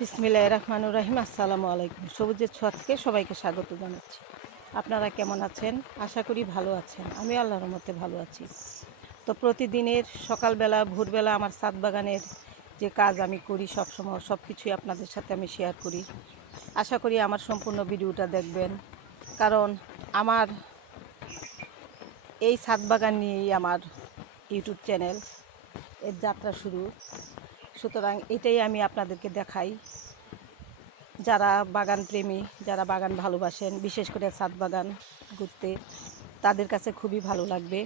বিসমিল্লাহ রহমানুর রহিম, আসসালামু আলাইকুম। সবুজের ছোঁয়া থেকে সবাইকে স্বাগত জানাচ্ছি। আপনারা কেমন আছেন? আশা করি ভালো আছেন। আমি আল্লাহর মতে ভালো আছি। তো প্রতিদিনের সকালবেলা, ভোরবেলা আমার সাত বাগানের যে কাজ আমি করি সবসময় সব কিছুই আপনাদের সাথে আমি শেয়ার করি। আশা করি আমার সম্পূর্ণ ভিডিওটা দেখবেন। কারণ আমার এই সাত বাগান নিয়েই আমার ইউটিউব চ্যানেল। এর যাত্রা শুরু। সুতরাং এটাই আমি আপনাদেরকে দেখাই। যারা বাগান প্রেমী যারা বাগান ভালোবাসেন, বিশেষ করে সাত বাগান ঘুরতে, তাদের কাছে খুবই ভালো লাগবে।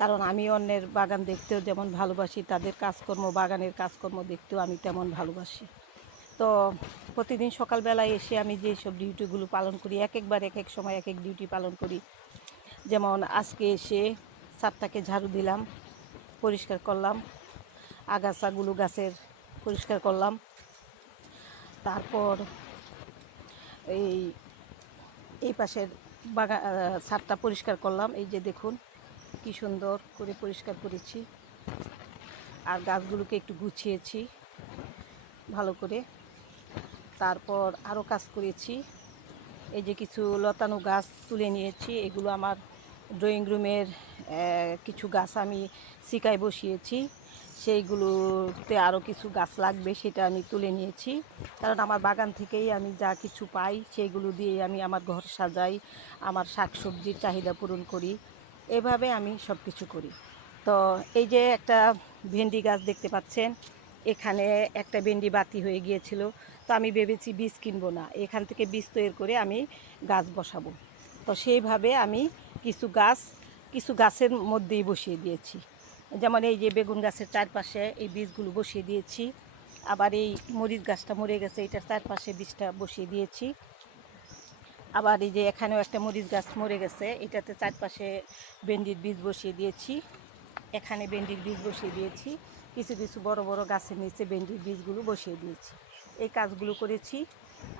কারণ আমি অন্যের বাগান দেখতেও যেমন ভালোবাসি, তাদের কাজকর্ম, বাগানের কাজকর্ম দেখতেও আমি তেমন ভালোবাসি। তো প্রতিদিন সকালবেলায় এসে আমি যে সব ডিউটিগুলো পালন করি, এক একবার এক এক সময় এক এক ডিউটি পালন করি। যেমন আজকে এসে ছাদটাকে ঝাড়ু দিলাম, পরিষ্কার করলাম আগাছাগুলো গাছের পরিষ্কার করলাম। তারপর এই এই পাশের বাগান ছাদটা পরিষ্কার করলাম। এই যে দেখুন, কি সুন্দর করে পরিষ্কার করেছি। আর গাছগুলোকে একটু গুছিয়েছি ভালো করে। তারপর আরও কাজ করেছি। এই যে কিছু লতানো গাছ তুলে নিয়েছি। এগুলো আমার ড্রয়িং রুমের কিছু গাছ আমি শিকায় বসিয়েছি। সেইগুলোতে আরও কিছু গাছ লাগবে, সেটা আমি তুলে নিয়েছি। কারণ আমার বাগান থেকেই আমি যা কিছু পাই, সেইগুলো দিয়ে আমি আমার ঘর সাজাই, আমার শাকসবজির চাহিদা পূরণ করি। এভাবে আমি সব কিছু করি। তো এই যে একটা ভেন্ডি গাছ দেখতে পাচ্ছেন, এখানে একটা ভেন্ডি বাতি হয়ে গিয়েছিল। তো আমি ভেবেছি বীজ কিনবো না, এখান থেকে বীজ তৈরি করে আমি গাছ বসাবো। তো সেইভাবে আমি কিছু গাছ, কিছু গাছের মধ্যেই বসিয়ে দিয়েছি। যেমন এই যে বেগুন গাছের চারপাশে এই বীজগুলো বসিয়ে দিয়েছি, আবার এই মরিচ গাছটা মরে গেছে, এটার চারপাশে বীজটা বসিয়ে দিয়েছি। আবার এই যে এখানেও একটা মরিচ গাছ মরে গেছে, এটাতে চারপাশে ভেন্ডির বীজ বসিয়ে দিয়েছি, এখানে ভেন্ডির বীজ বসিয়ে দিয়েছি, কিছু কিছু বড় বড় গাছের নিচে ভেন্ডির বীজগুলো বসিয়ে দিয়েছি। এই কাজগুলো করেছি,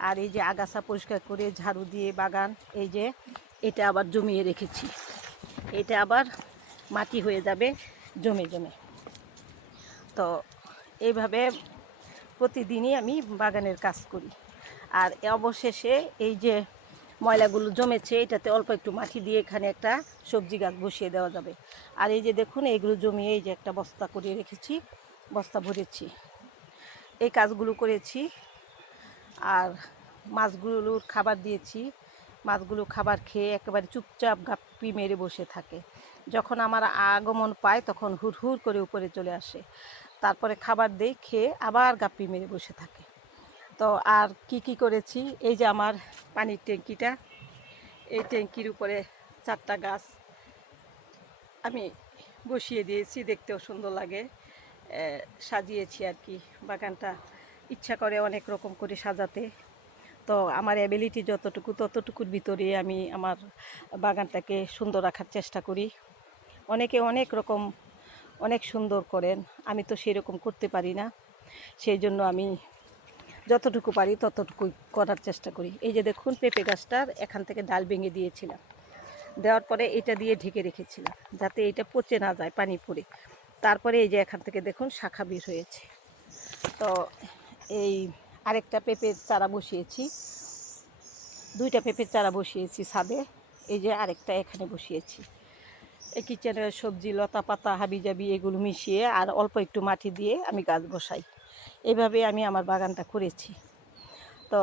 আর এই যে আগাছা পরিষ্কার করে ঝাড়ু দিয়ে বাগান, এই যে এটা আবার জমিয়ে রেখেছি। এটা আবার মাটি হয়ে যাবে জমে জমে। তো এইভাবে প্রতিদিনই আমি বাগানের কাজ করি। আর অবশেষে এই যে ময়লাগুলো জমেছে, এটাতে অল্প একটু মাটি দিয়ে এখানে একটা সবজি গাছ বসিয়ে দেওয়া যাবে। আর এই যে দেখুন, এইগুলো জমিয়ে এই যে একটা বস্তা করে রেখেছি, বস্তা ভরেছি। এই কাজগুলো করেছি। আর মাছগুলোর খাবার দিয়েছি মাছগুলো খাবার খেয়ে একেবারে চুপচাপ গাপ্পি মেরে বসে থাকে। যখন আমার আগমন পায় তখন হুড় করে উপরে চলে আসে। তারপরে খাবার দেই, খেয়ে আবার গাপ্পি মেরে বসে থাকে। তো আর কি কি করেছি? এই যে আমার পানির ট্যাঙ্কিটা, এই ট্যাঙ্কির উপরে চারটা গাছ আমি বসিয়ে দিয়েছি, দেখতেও সুন্দর লাগে। সাজিয়েছি আর কি। বাগানটা ইচ্ছা করে অনেক রকম করে সাজাতে। তো আমার অ্যাবিলিটি যতটুকু, ততটুকুর ভিতরে আমি আমার বাগানটাকে সুন্দর রাখার চেষ্টা করি। অনেকে অনেক রকম, অনেক সুন্দর করেন, আমি তো সেরকম করতে পারি না। সেই জন্য আমি যতটুকু পারি ততটুকু করার চেষ্টা করি। এই যে দেখুন, পেঁপে গাছটার এখান থেকে ডাল ভেঙে দিয়েছিলাম। দেওয়ার পরে এটা দিয়ে ঢেকে রেখেছিলাম, যাতে এটা পচে না যায়, পানি পড়ে। তারপরে এই যে এখান থেকে দেখুন, শাখা বের হয়েছে। তো এই আরেকটা পেঁপের চারা বসিয়েছি। দুইটা পেঁপের চারা বসিয়েছি ছাদে। এই যে আরেকটা এখানে বসিয়েছি। এই কিচেনের সবজি, লতা পাতা, হাবিজাবি, এগুলো মিশিয়ে আর অল্প একটু মাটি দিয়ে আমি গাছ বসাই। এইভাবে আমি আমার বাগানটা করেছি। তো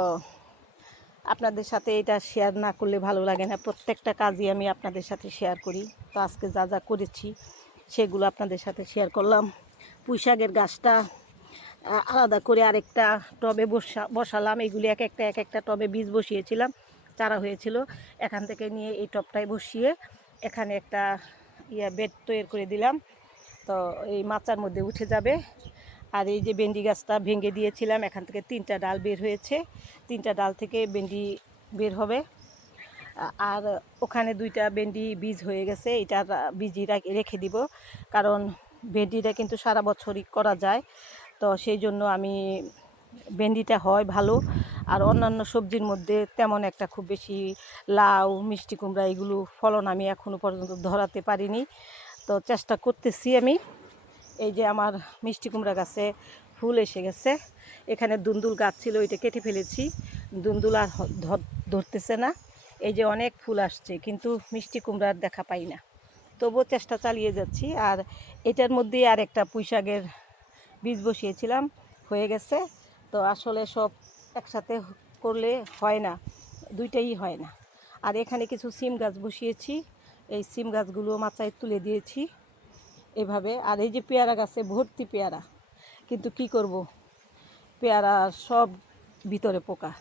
আপনাদের সাথে এটা শেয়ার না করলে ভালো লাগে না। প্রত্যেকটা কাজই আমি আপনাদের সাথে শেয়ার করি। তো আজকে যা যা করেছি, সেগুলো আপনাদের সাথে শেয়ার করলাম। পুঁই শাকের গাছটা আলাদা করে আরেকটা টবে বসা বসালাম। এগুলি এক একটা এক একটা টবে বীজ বসিয়েছিলাম। চারা হয়েছিল। এখান থেকে নিয়ে এই টবটায় বসিয়ে এখানে একটা ইয়া বেড তৈরি করে দিলাম। তো এই মাচার মধ্যে উঠে যাবে। আর এই যে ভেন্ডি গাছটা ভেঙে দিয়েছিলাম, এখান থেকে তিনটা ডাল বের হয়েছে। তিনটা ডাল থেকে ভেন্ডি বের হবে। আর ওখানে দুইটা ভেন্ডি বীজ হয়ে গেছে। এটা বীজই রাখ- দিব। কারণ ভেন্ডিটা কিন্তু সারা বছরই করা যায়। তো সেই জন্য আমি ভেন্ডিটা হয় ভালো। আর অন্যান্য সবজির মধ্যে তেমন একটা খুব বেশি লাউ, মিষ্টি কুমড়া এগুলো ফলন আমি এখনও পর্যন্ত ধরাতে পারিনি। তো চেষ্টা করতেছি আমি। এই যে আমার মিষ্টি কুমড়া গাছে ফুল এসে গেছে। এখানে দুন্দুল গাছ ছিল, ওইটা কেটে ফেলেছি। দুন্দুল আর ধরতেছে না। এই যে অনেক ফুল আসছে, কিন্তু মিষ্টি কুমড়ার দেখা পাই না। তবুও চেষ্টা চালিয়ে যাচ্ছি। আর এটার মধ্যে আর একটা পুঁইশাকের বীজ বসিয়েছিলাম, হয়ে গেছে। তো আসলে সব একসাথে করলে হয় না, দুইটাই হয় না। আর এখানে কিছু সিম গাছ বসিয়েছি, এই সিম গাছগুলো মাচায় তুলে দিয়েছি এভাবে। আর এই যে পেয়ারা গাছে, ভর্তি পেয়ারা, কিন্তু কি করব? পেয়ারা সব ভিতরে পোকা।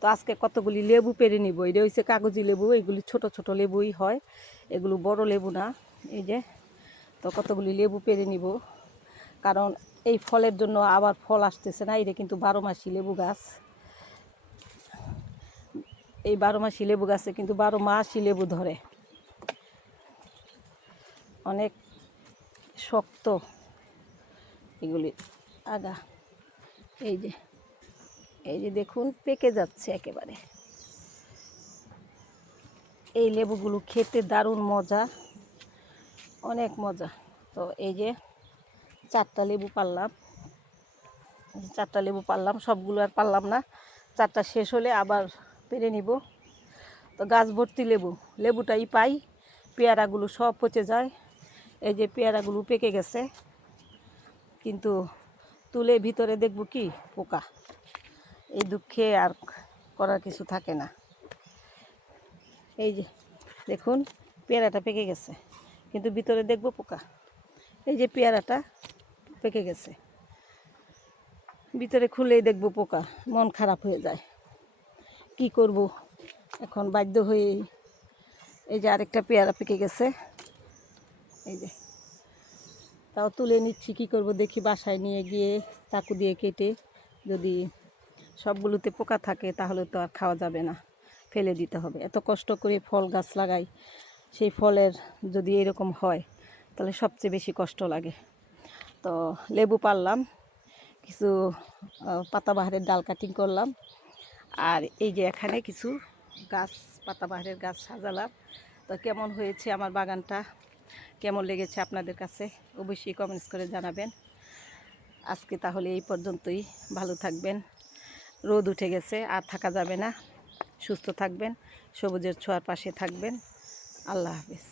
তো আজকে কতগুলি লেবু পেরে নিব? এটা হচ্ছে কাগজি লেবু, এগুলি ছোট ছোট লেবুই হয়, এগুলো বড় লেবু না, এই যে। তো কতগুলি লেবু পেরে নিব? কারণ এই ফলের জন্য আবার ফল আসতেছে না এটা কিন্তু বারো মাসি লেবু গাছ। এই বারো মাসি লেবু গাছে কিন্তু বারো মাসই লেবু ধরে। অনেক শক্ত এগুলি। আগা, এই যে এই যে দেখুন, পেকে যাচ্ছে একেবারে। এই লেবুগুলো খেতে দারুণ মজা, অনেক মজা। তো এই যে চারটা লেবু পারলাম। চারটা লেবু পারলাম, সবগুলো আর পারলাম না। চারটা শেষ হলে আবার পেরে নিব। তো গাছ ভর্তি লেবু, লেবুটাই পাই, পেয়ারাগুলো সব পচে যায়। এই যে পেয়ারাগুলো পেকে গেছে, কিন্তু তুলে ভিতরে দেখব কি পোকা। এই দুঃখে আর করার কিছু থাকে না। এই যে দেখুন, পেয়ারাটা পেকে গেছে, কিন্তু ভিতরে দেখব পোকা। এই যে পেয়ারাটা পেকে গেছে। ভিতরে খুলেই দেখব পোকা, মন খারাপ হয়ে যায়। কি করব? এখন বাধ্য হয়ে এই যে আরেকটা পেয়ারা পেকে গেছে। এই যে, তাও তুলে নিচ্ছি, কি করব দেখি বাসায় নিয়ে গিয়ে চাকু দিয়ে কেটে যদি সবগুলোতে পোকা থাকে তাহলে তো আর খাওয়া যাবে না, ফেলে দিতে হবে। এত কষ্ট করে ফল গাছ লাগাই, সেই ফলের যদি এরকম হয় তাহলে সবচেয়ে বেশি কষ্ট লাগে। তো লেবু পারলাম, কিছু পাতাবাহারের ডাল কাটিং করলাম। আর এই যে এখানে কিছু গাছ পাতাবাহারের গাছ সাজালাম। তো কেমন হয়েছে আমার বাগানটা? কেমন লেগেছে আপনাদের কাছে? অবশ্যই কমেন্টস করে জানাবেন। আজকে তাহলে এই পর্যন্তই। ভালো থাকবেন। রোদ উঠে গেছে, আর থাকা যাবে না। সুস্থ থাকবেন, সবুজের ছোঁয়ার পাশে থাকবেন। আল্লাহ হাফিজ।